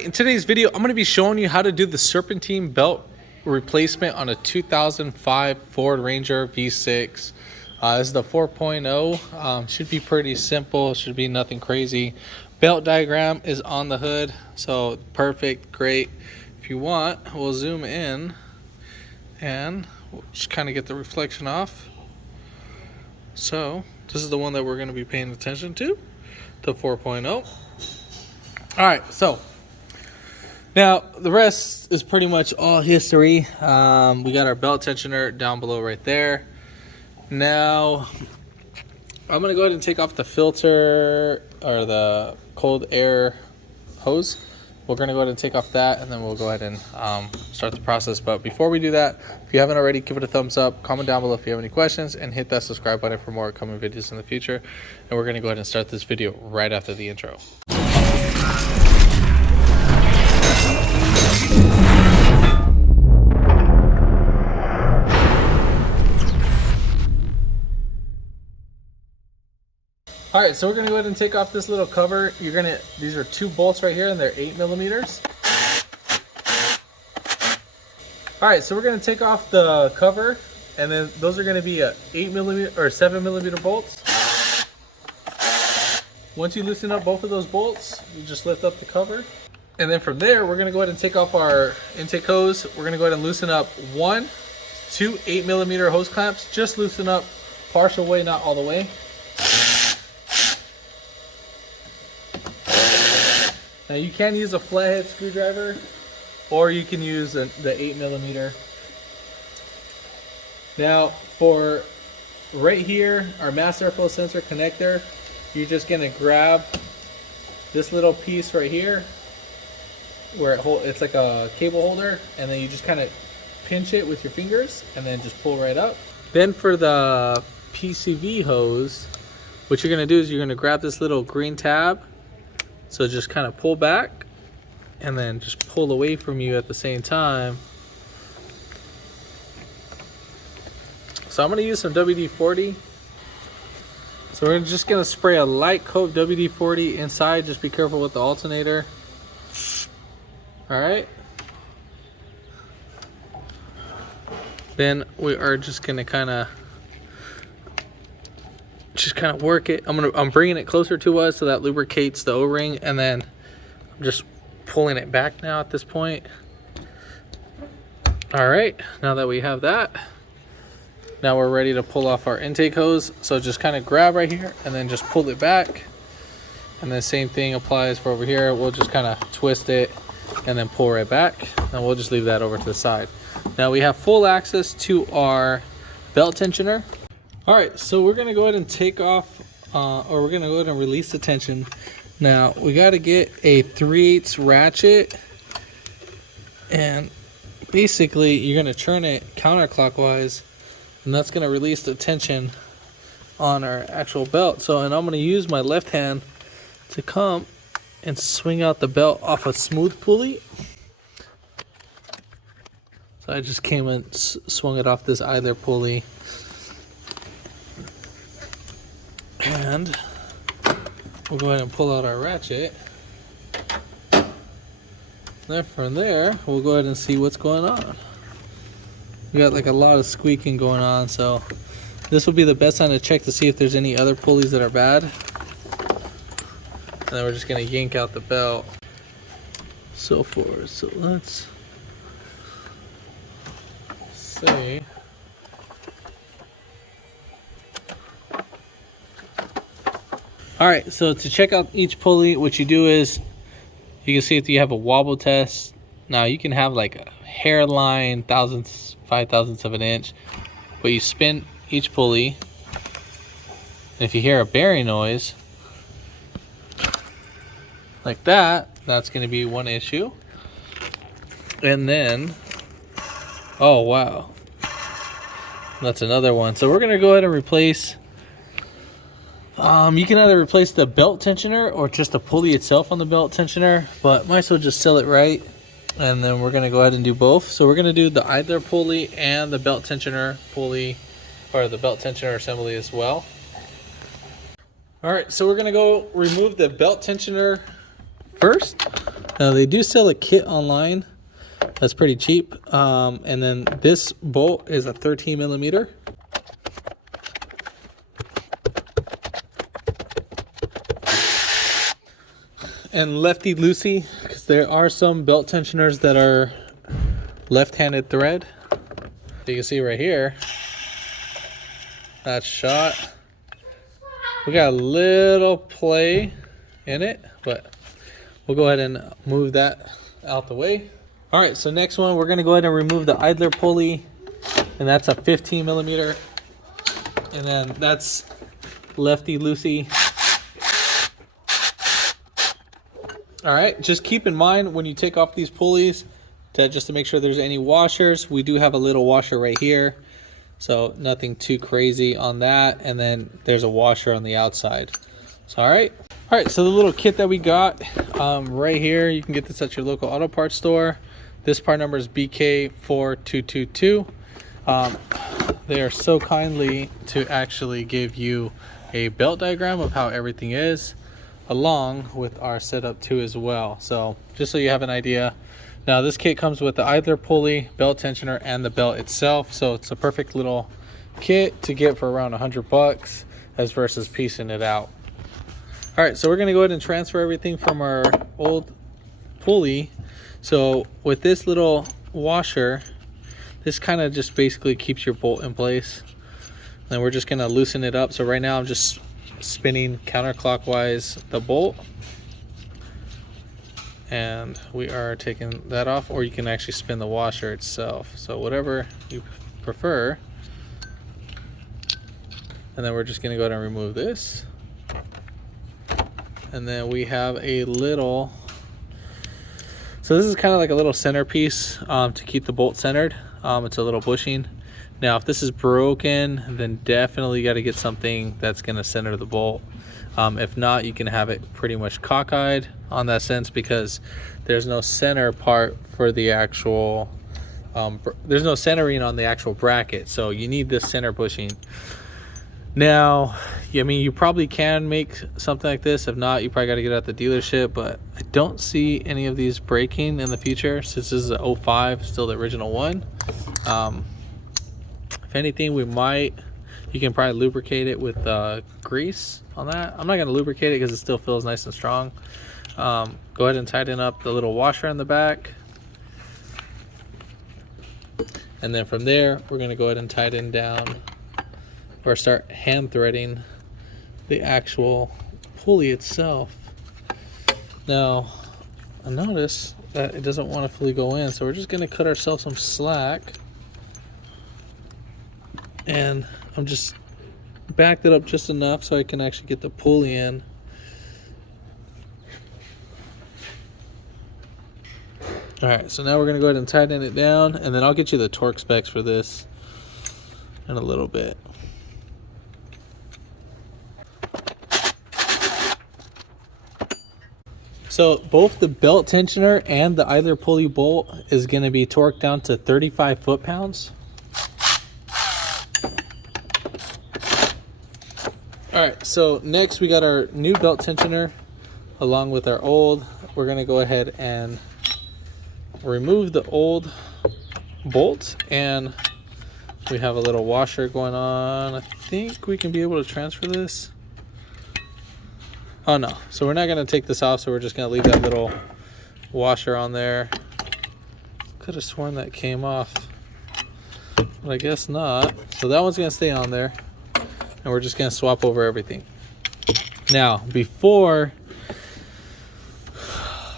In today's video, I'm going to be showing you how to do the serpentine belt replacement on a 2005 Ford Ranger V6. This is the 4.0. Should be pretty simple. Should be nothing crazy. Belt diagram is on the hood, so perfect, great. If you want, we'll zoom in and we'll just kind of get the reflection off. So this is the one that we're going to be paying attention to, the 4.0. All right, so now the rest is pretty much all history. We got our belt tensioner down below right there. Now I'm gonna go ahead and take off the filter or the cold air hose. We're gonna go ahead and take off that, and then we'll go ahead and start the process. But before we do that, if you haven't already, give it a thumbs up, comment down below if you have any questions, and hit that subscribe button for more upcoming videos in the future. And we're gonna go ahead and start this video right after the intro. All right, so we're gonna go ahead and take off this little cover. These are two bolts right here, and they're 8mm. All right, so we're gonna take off the cover, and then those are gonna be 8mm or 7mm bolts. Once you loosen up both of those bolts, you just lift up the cover. And then from there, we're gonna go ahead and take off our intake hose. We're gonna go ahead and loosen up two 8mm hose clamps. Just loosen up partial way, not all the way. Now you can use a flathead screwdriver, or you can use the 8mm. Now for right here, our mass airflow sensor connector, you're just gonna grab this little piece right here, where it's like a cable holder, and then you just kind of pinch it with your fingers, and then just pull right up. Then for the PCV hose, what you're gonna do is you're gonna grab this little green tab. So just kind of pull back and then just pull away from you at the same time. So I'm gonna use some WD-40. So we're just gonna spray a light coat of WD-40 inside. Just be careful with the alternator. All right. Then we are just gonna kind of work it. I'm bringing it closer to us so that lubricates the O-ring, and then I'm just pulling it back now at this point. All right, now that we have that, now we're ready to pull off our intake hose. So just kind of grab right here and then just pull it back, and the same thing applies for over here. We'll just kind of twist it and then pull right back, and we'll just leave that over to the side. Now we have full access to our belt tensioner. All right, so we're gonna go ahead and take off, or we're gonna go ahead and release the tension. Now we gotta get a 3/8 ratchet, and basically you're gonna turn it counterclockwise, and that's gonna release the tension on our actual belt. So, and I'm gonna use my left hand to come and swing out the belt off a smooth pulley. So I just came and swung it off this either pulley. And we'll go ahead and pull out our ratchet. Then from there, we'll go ahead and see what's going on. We got like a lot of squeaking going on, so this will be the best time to check to see if there's any other pulleys that are bad. And then we're just gonna yank out the belt. So forth. So let's see. All right, so to check out each pulley, what you do is you can see if you have a wobble test. Now you can have like a hairline, 5/1000ths of an inch, but you spin each pulley. And if you hear a bearing noise like that, that's going to be one issue. And then, oh wow, that's another one. So we're going to go ahead and replace. You can either replace the belt tensioner or just the pulley itself on the belt tensioner, but might as well just sell it right. And then we're going to go ahead and do both. So we're going to do the idler pulley and the belt tensioner pulley, or the belt tensioner assembly as well. All right, so we're going to go remove the belt tensioner first. Now they do sell a kit online that's pretty cheap, and then this bolt is a 13 millimeter. And lefty loosey, because there are some belt tensioners that are left-handed thread. You can see right here, that's shot. We got a little play in it, but we'll go ahead and move that out the way. All right, so next one, we're gonna go ahead and remove the idler pulley, and that's a 15 millimeter. And then that's lefty loosey. All right, just keep in mind when you take off these pulleys, just to make sure there's any washers. We do have a little washer right here, so nothing too crazy on that. And then there's a washer on the outside. So, all right, so the little kit that we got right here, you can get this at your local auto parts store. This part number is BK4222. They are so kindly to actually give you a belt diagram of how everything is, along with our setup too as well. So just so you have an idea. Now this kit comes with the idler pulley, belt tensioner, and the belt itself. So it's a perfect little kit to get for around $100 as versus piecing it out. All right, so we're gonna go ahead and transfer everything from our old pulley. So with this little washer, this kind of just basically keeps your bolt in place. And we're just gonna loosen it up. So right now I'm just spinning counterclockwise the bolt, and we are taking that off, or you can actually spin the washer itself, so whatever you prefer. And then we're just going to go ahead and remove this, and then we have a little, so this is kind of like a little centerpiece to keep the bolt centered. It's a little bushing. Now, if this is broken, then definitely got to get something that's going to center the bolt. If not, you can have it pretty much cockeyed on that sense, because there's no center part for the actual, there's no centering on the actual bracket. So you need this center bushing. Now, I mean, you probably can make something like this. If not, you probably got to get it at the dealership, but I don't see any of these breaking in the future, since this is a 05, still the original one. If anything, you can probably lubricate it with grease on that. I'm not going to lubricate it because it still feels nice and strong. Go ahead and tighten up the little washer in the back. And then from there, we're going to go ahead and tighten down, or start hand threading the actual pulley itself. Now, I notice that it doesn't want to fully go in, so we're just going to cut ourselves some slack. And I'm just backed it up just enough so I can actually get the pulley in. All right, so now we're gonna go ahead and tighten it down, and then I'll get you the torque specs for this in a little bit. So both the belt tensioner and the idler pulley bolt is gonna be torqued down to 35 foot-pounds. All right, so next we got our new belt tensioner along with our old. We're gonna go ahead and remove the old bolt, and we have a little washer going on. I think we can be able to transfer this. Oh no, so we're not gonna take this off, so we're just gonna leave that little washer on there. Could have sworn that came off, but I guess not. So that one's gonna stay on there, and we're just gonna swap over everything. Now, before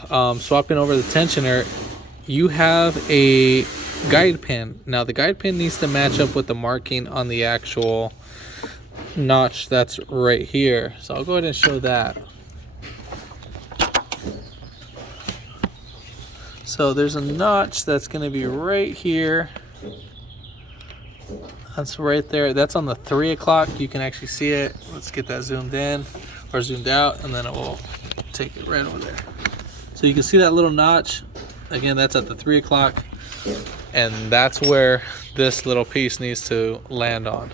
swapping over the tensioner, you have a guide pin. Now the guide pin needs to match up with the marking on the actual notch that's right here. So I'll go ahead and show that. So there's a notch that's going to be right here. That's right there. That's on the 3 o'clock. You can actually see it. Let's get that zoomed in or zoomed out, and then it will take it right over there. So you can see that little notch. Again, that's at the 3 o'clock, and that's where this little piece needs to land on.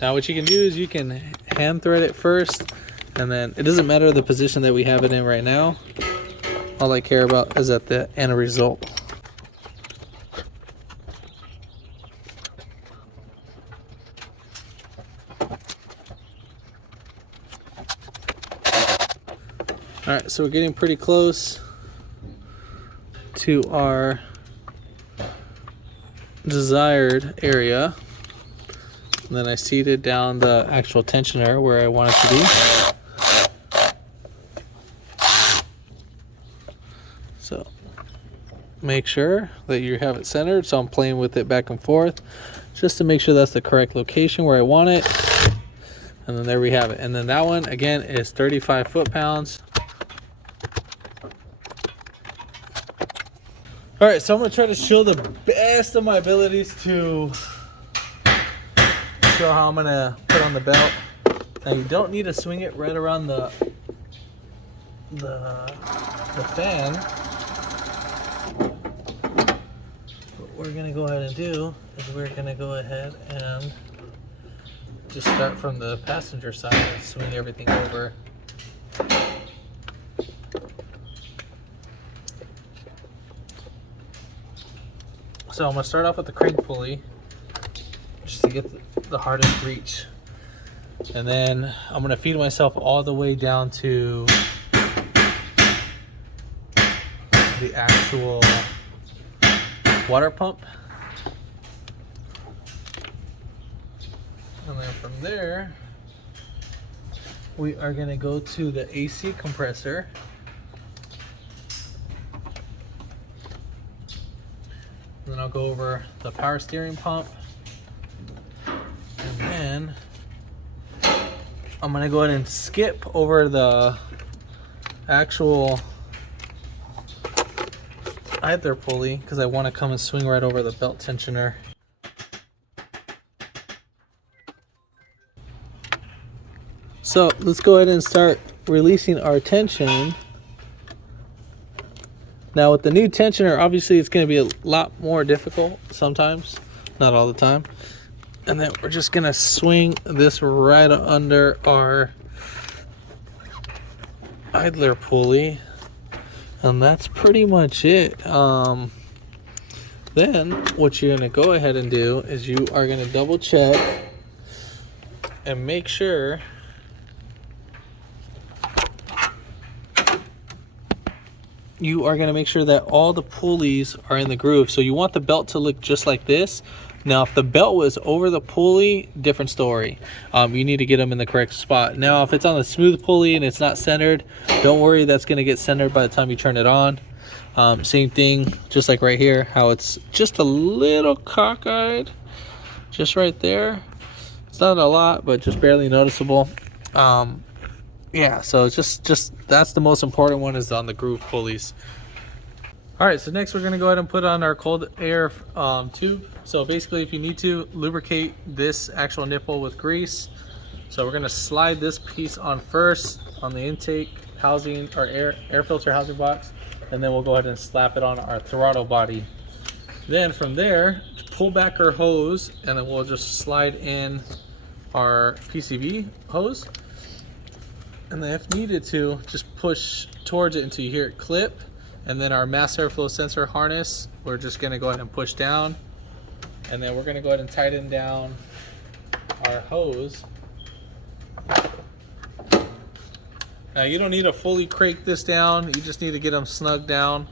Now what you can do is you can hand thread it first, and then it doesn't matter the position that we have it in right now. All I care about is at the end result. All right, so we're getting pretty close to our desired area. And then I seated down the actual tensioner where I want it to be. So make sure that you have it centered. So I'm playing with it back and forth just to make sure that's the correct location where I want it. And then there we have it. And then that one again is 35 foot-pounds. All right, so I'm gonna try to show the best of my abilities to show how I'm gonna put on the belt. Now you don't need to swing it right around the fan. What we're gonna go ahead and do is we're gonna go ahead and just start from the passenger side and swing everything over. So I'm gonna start off with the crank pulley just to get the hardest reach. And then I'm gonna feed myself all the way down to the actual water pump. And then from there, we are gonna go to the AC compressor. Then I'll go over the power steering pump, and then I'm gonna go ahead and skip over the actual idler pulley because I want to come and swing right over the belt tensioner. So let's go ahead and start releasing our tension. Now with the new tensioner, obviously it's going to be a lot more difficult sometimes, not all the time. And then we're just going to swing this right under our idler pulley. And that's pretty much it. Then what you're going to go ahead and do is you are going to double check and make sure you are going to make sure that all the pulleys are in the groove. So you want the belt to look just like this. Now if the belt was over the pulley, different story. You need to get them in the correct spot. Now if it's on the smooth pulley and it's not centered, don't worry, that's going to get centered by the time you turn it on. Same thing, just like right here, how it's just a little cockeyed, just right there. It's not a lot, but just barely noticeable. Yeah, so just that's the most important one, is on the groove pulleys. All right, so next we're gonna go ahead and put on our cold air tube. So basically, if you need to lubricate this actual nipple with grease, so we're gonna slide this piece on first on the intake housing or air filter housing box, and then we'll go ahead and slap it on our throttle body. Then from there, pull back our hose, and then we'll just slide in our PCV hose. And then if needed to, just push towards it until you hear it clip. And then our mass airflow sensor harness, we're just gonna go ahead and push down. And then we're gonna go ahead and tighten down our hose. Now you don't need to fully crank this down, you just need to get them snug down.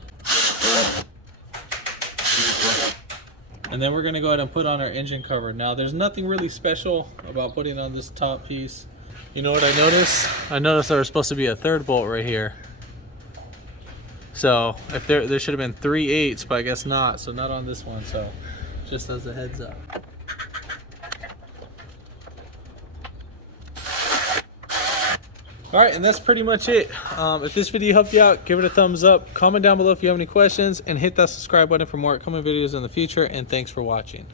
And then we're gonna go ahead and put on our engine cover. Now there's nothing really special about putting on this top piece. You know what I noticed? I noticed there was supposed to be a third bolt right here. So if there should have been 3/8, but I guess not. So not on this one. So just as a heads up. All right, and that's pretty much it. If this video helped you out, give it a thumbs up. Comment down below if you have any questions, and hit that subscribe button for more upcoming videos in the future. And thanks for watching.